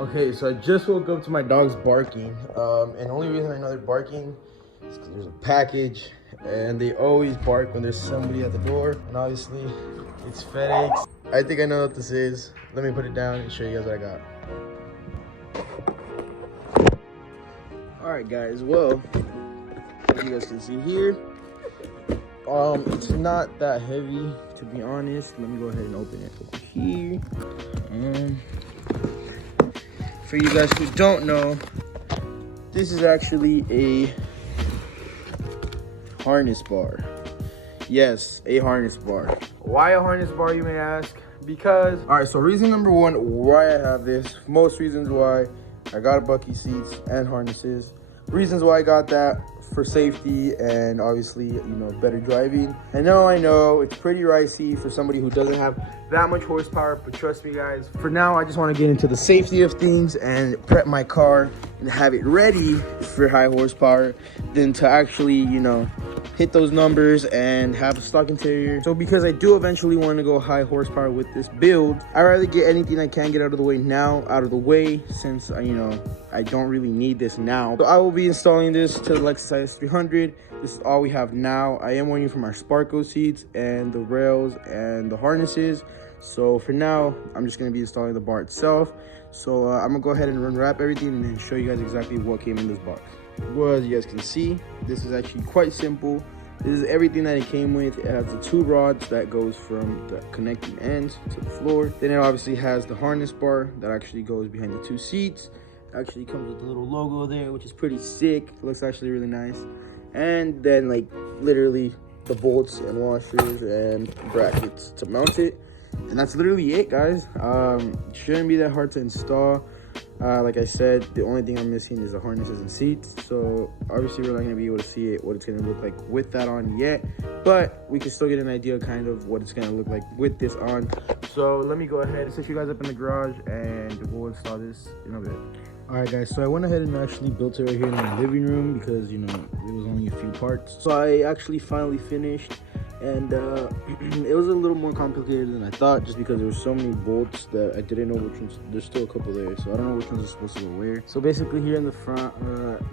Okay, so I just woke up to my dogs barking. And the only reason I know they're barking is because there's a package, and they always bark when there's somebody at the door. And obviously, it's FedEx. I think I know what this is. Let me put it down and show you guys what I got. All right, guys. Well, as you guys can see here, it's not that heavy, to be honest. Let me go ahead and open it over here. For you guys who don't know, this is actually a harness bar. Yes, a harness bar. Why a harness bar, you may ask? Because, all right, so reason number one why I have this, most reasons why I got a Bucky seats and harnesses. Reasons why I got that: for safety and obviously, you know, better driving. I know it's pretty ricey for somebody who doesn't have that much horsepower, but trust me guys, for now I just want to get into the safety of things and prep my car and have it ready for high horsepower than to actually, you know, hit those numbers and have a stock interior. So because I do eventually want to go high horsepower with this build, I'd rather get anything I can get out of the way now out of the way, since you know, I don't really need this now. So I will be installing this to the Lexus IS 300. This is all we have now. I am waiting for my Sparco seats and the rails and the harnesses. So for now, I'm just going to be installing the bar itself. So I'm going to go ahead and unwrap everything and then show you guys exactly what came in this box. Well, as you guys can see, this is actually quite simple. This is everything that it came with. It has the 2 rods that goes from the connecting ends to the floor. Then it obviously has the harness bar that actually goes behind the 2 seats. It actually comes with the little logo there, which is pretty sick. It looks actually really nice. And then like literally the bolts and washers and brackets to mount it. And that's literally it, guys. It shouldn't be that hard to install. Like I said, the only thing I'm missing is the harnesses and seats. So obviously we're not going to be able to see it, what it's going to look like with that on yet, but we can still get an idea kind of what it's going to look like with this on. So let me go ahead and set you guys up in the garage and we'll install this in a bit. All right guys, so I went ahead and actually built it right here in my living room because, you know, it was only a few parts. So I actually finally finished, and it was a little more complicated than I thought, just because there were so many bolts that I didn't know which ones. There's still a couple there, so I don't know which ones are supposed to go where. So basically here in the front,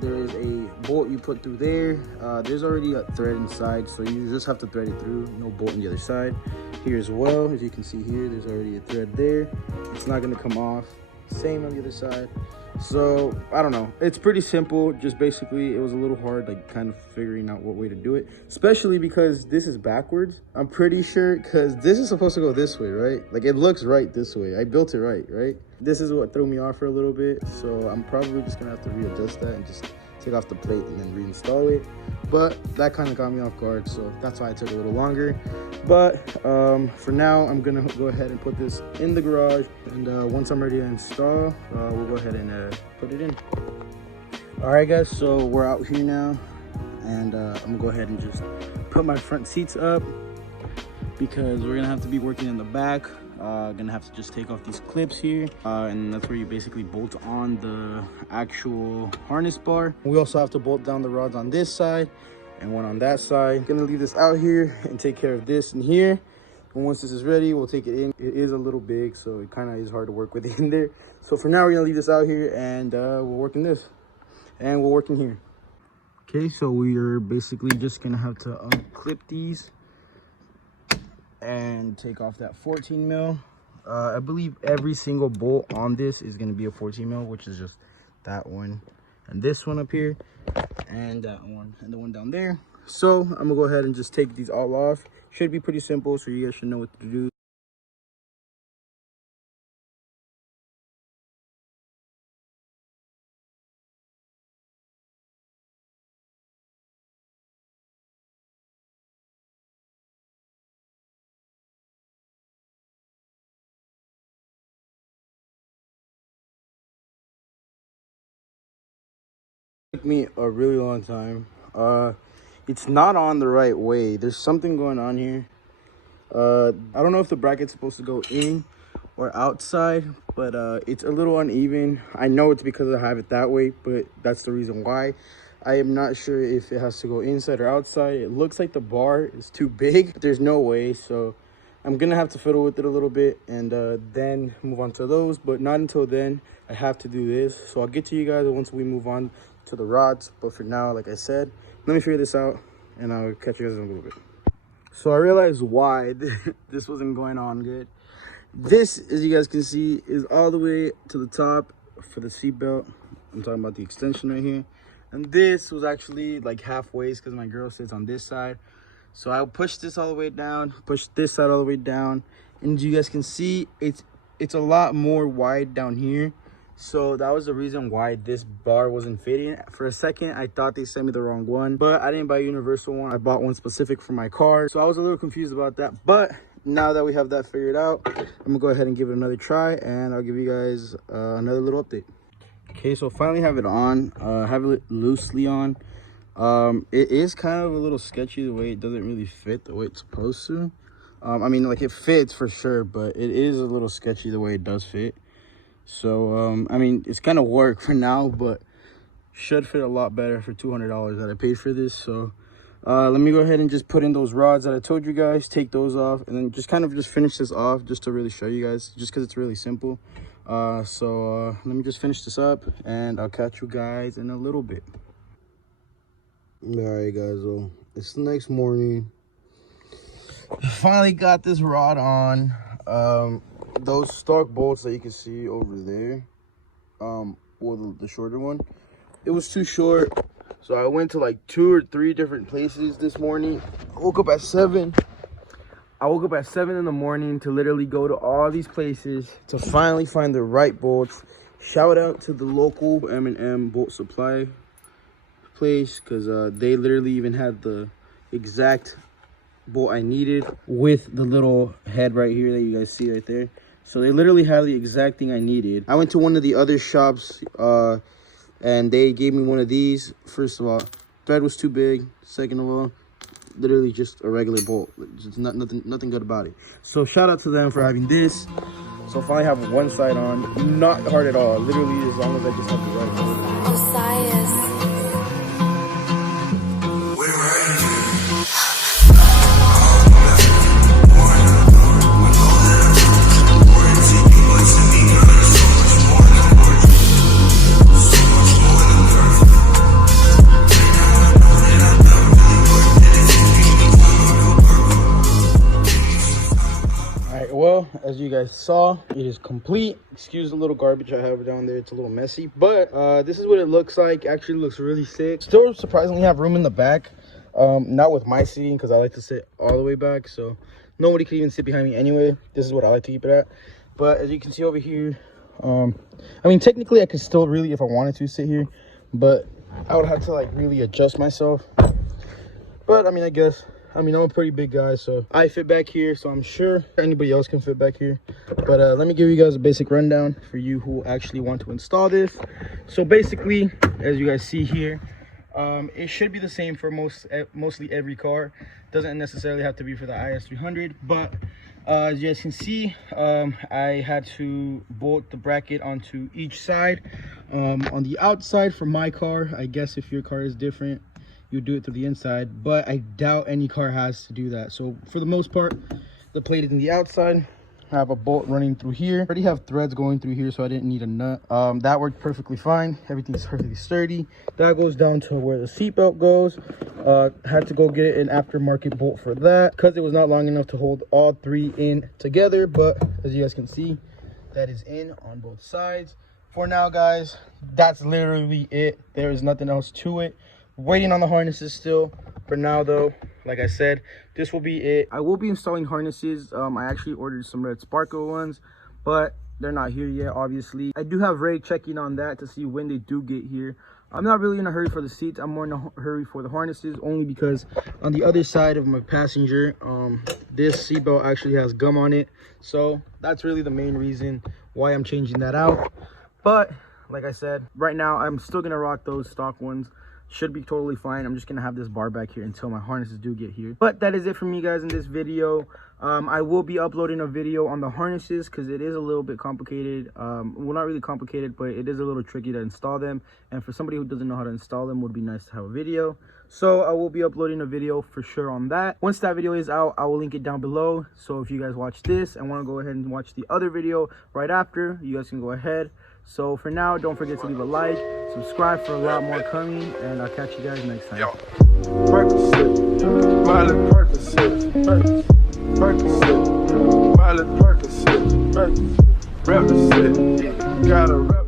there is a bolt you put through there. There's already a thread inside, so you just have to thread it through. No bolt on the other side. Here as well, as you can see here, there's already a thread there. It's not gonna come off. Same on the other side. So I don't know, it's pretty simple. Just basically it was a little hard, like kind of figuring out what way to do it, especially because this is backwards. I'm pretty sure, because this is supposed to go this way, right? Like it looks right this way. I built it right? This is what threw me off for a little bit, so I'm probably just gonna have to readjust that and just take off the plate and then reinstall it. But that kind of got me off guard, so that's why it took a little longer. But for now, I'm gonna go ahead and put this in the garage, and once I'm ready to install, we'll go ahead and put it in. All right guys, so we're out here now, and I'm gonna go ahead and just put my front seats up because we're gonna have to be working in the back. Gonna have to just take off these clips here, and that's where you basically bolt on the actual harness bar. We also have to bolt down the rods on this side and one on that side. Gonna leave this out here and take care of this in here, and once this is ready, we'll take it in. It is a little big, so it kind of is hard to work with in there. So for now, we're gonna leave this out here, and we'll work in this, and we'll work in here. Okay, so we are basically just gonna have to unclip these and take off that 14 mil. I believe every single bolt on this is going to be a 14 mil, which is just that one and this one up here and that one and the one down there. So I'm gonna go ahead and just take these all off. Should be pretty simple, so you guys should know what to do. Took me a really long time. It's not on the right way. There's something going on here. I don't know if the bracket's supposed to go in or outside, but it's a little uneven. I know it's because I have it that way, but that's the reason why. I am not sure if it has to go inside or outside. It looks like the bar is too big, but there's no way, so I'm gonna have to fiddle with it a little bit and then move on to those, but not until then. I have to do this, so I'll get to you guys once we move on to the rods. But for now, like I said, let me figure this out and I'll catch you guys in a little bit. So I realized why this wasn't going on good. This, as you guys can see, is all the way to the top for the seatbelt. I'm talking about the extension right here. And this was actually like halfway because my girl sits on this side. So I pushed this all the way down, pushed this side all the way down. And you guys can see it's a lot more wide down here. So that was the reason why this bar wasn't fitting. For a second, I thought they sent me the wrong one, but I didn't buy a universal one. I bought one specific for my car. So I was a little confused about that. But now that we have that figured out, I'm gonna go ahead and give it another try and I'll give you guys another little update. Okay, so finally have it on, have it loosely on. It is kind of a little sketchy the way it doesn't really fit the way it's supposed to. I mean, like, it fits for sure, but it is a little sketchy the way it does fit. So I mean, it's kind of work for now, but should fit a lot better for $200 that I paid for this. So let me go ahead and just put in those rods that I told you guys, take those off, and then just kind of just finish this off just to really show you guys, just because it's really simple. So let me just finish this up and I'll catch you guys in a little bit. All right, guys, well, it's the next morning. Finally got this rod on. Those Stark bolts that you can see over there, or the shorter one, it was too short. So I went to like 2 or 3 different places this morning. I woke up at 7. I woke up at 7 in the morning to literally go to all these places to finally find the right bolts. Shout out to the local M&M bolt supply place, because they literally even had the exact bolt I needed with the little head right here that you guys see right there. So they literally had the exact thing I needed. I went to one of the other shops and they gave me one of these. First of all, thread was too big. Second of all, literally just a regular bolt. Just nothing good about it. So shout out to them for having this. So finally have one side on. Not hard at all. Literally, as long as I just have the right bolt. Osiris. Well, as you guys saw, it is complete. Excuse the little garbage I have down there, it's a little messy, but this is what it looks like. Actually looks really sick. Still surprisingly have room in the back, not with my seating because I like to sit all the way back, so nobody can even sit behind me anyway. This is what I like to keep it at. But as you can see over here, I mean, technically I could still really, if I wanted to, sit here, but I would have to like really adjust myself. But I mean, I'm a pretty big guy, so I fit back here, so I'm sure anybody else can fit back here. But let me give you guys a basic rundown for you who actually want to install this. So basically, as you guys see here, it should be the same for mostly every car. Doesn't necessarily have to be for the IS300, but as you guys can see, I had to bolt the bracket onto each side. On the outside for my car, I guess if your car is different, you do it through the inside, but I doubt any car has to do that. So for the most part, the plate is in the outside. I have a bolt running through here. I already have threads going through here, so I didn't need a nut. That worked perfectly fine. Everything's perfectly sturdy. That goes down to where the seatbelt goes. Had to go get an aftermarket bolt for that because it was not long enough to hold all 3 in together. But as you guys can see, that is in on both sides. For now, guys, that's literally it. There is nothing else to it. Waiting on the harnesses still. For now though, like I said, this will be it. I will be installing harnesses. I actually ordered some red sparkle ones, but they're not here yet, obviously. I do have Ray checking on that to see when they do get here. I'm not really in a hurry for the seats. I'm more in a hurry for the harnesses, only because on the other side of my passenger, this seatbelt actually has gum on it. So that's really the main reason why I'm changing that out. But like I said, right now I'm still gonna rock those stock ones. Should be totally fine. I'm just gonna have this bar back here until my harnesses do get here. But that is it from you guys in this video. I will be uploading a video on the harnesses because it is a little bit complicated. Well, not really complicated, but it is a little tricky to install them. And for somebody who doesn't know how to install them, would be nice to have a video. So I will be uploading a video for sure on that. Once that video is out, I will link it down below. So if you guys watch this and want to go ahead and watch the other video right after, you guys can go ahead. So for now, don't forget to leave a like, subscribe for a lot more coming, and I'll catch you guys next time. Percocet, Miley Percocet, Percocet, Miley Percocet, represent, gotta represent.